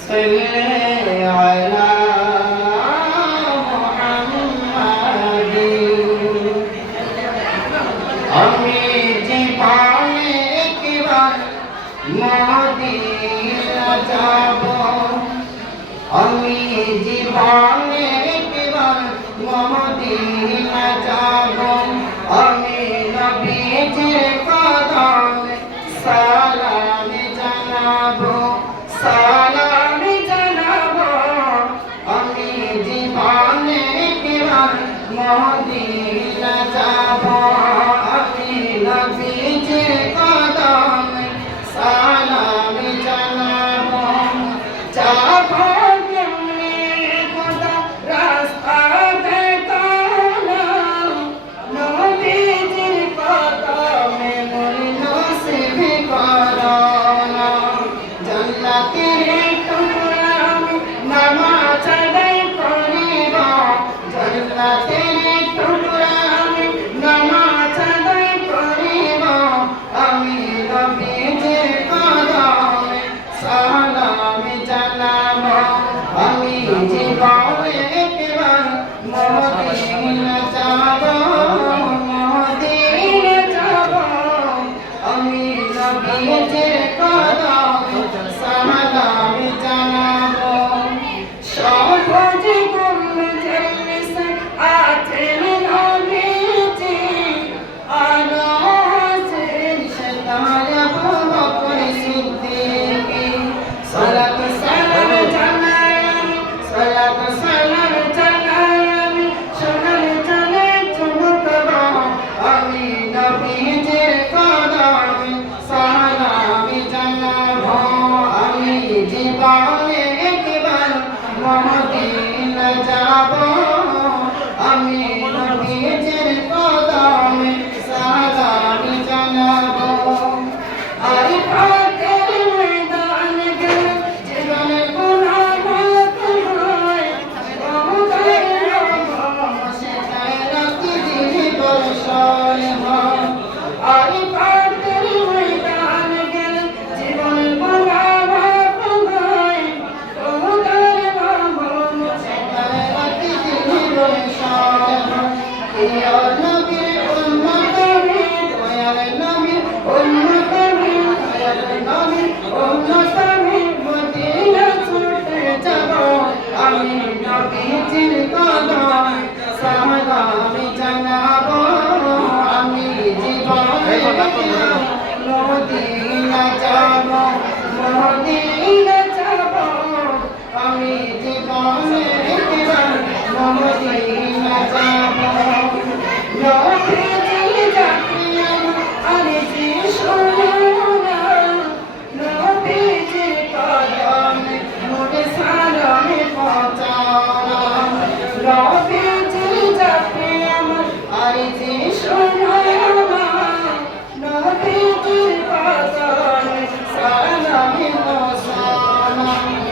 صل على محمد আমি জীবনে একবার মদিনা যাব আমি জীবনে একবার মদিনা যাব আমি নবীজির কদমে সালাম জানাবো সালাম জানাবো আমি জীবনে একবার মদিনা যাব আমি নবীজির কদমে সালাম জানাবো যাব কেমনে খোদা রাস্তা দেখানা নবীজির কদমে মোর নসিব করোনা জান্নাতের টুকরা আমি নামাজ আদায় করিব জান্নাতের টুকরা আমি নামাজ আদায় করিব আমি নবীজির কদমে সালাম জানাবো আমি জীবনে একবার মদিনা যাব মদিনা যাব আমি নবীজির কদমে সালাম জানাবো সবুজ গুলজার নিশে আছেন নবীজি আনাসের সাথে আবু বকর সিদ্দিক সালাত সালাম জানাই আমি সালাত সালাম জানাই আমি সোনার চলে চমকব আমি নবীজির কদমে সালাম জানাবো আমি জীবনে একবার মদিনা যাব আমি নবীজির কদমে সালাম জানাবো আরে পাকের ময়দান গেলে জীবনের গুনাহ মাফ হয় ওদের সেটাই রাখি জীবন সয় হয় আরে পাকের ময়দান গেলে জীবনের গুনাহ মাফ হয় ওদের সেটাই রাখি জীবন সয় হয় ইয়া নবীর উম্মত আমি দয়াল নবীর উম্মত আমি দয়াল নবীর উম্মত আমি মদিনা ছুটে যাব আমি নবীজির কদমে সালাম জানাবো আমি জীবনে মদিনা যাব মদিনা যাব আমি জীবনে মদিনা যাব নবীজি জাকিয়াম আরজি শোনা নবীজির কদমে মোরে সালাম পৌঁছানা নবীজি জাকিয়াম আরজি শোনা নবীজির কদমে সালাম পৌঁছানা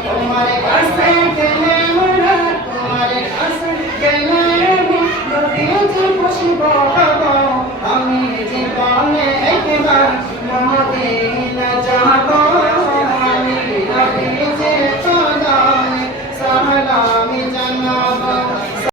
তোমার কাছে গেলে মোরা তোমার কাছে গেলে নবীজি খুশি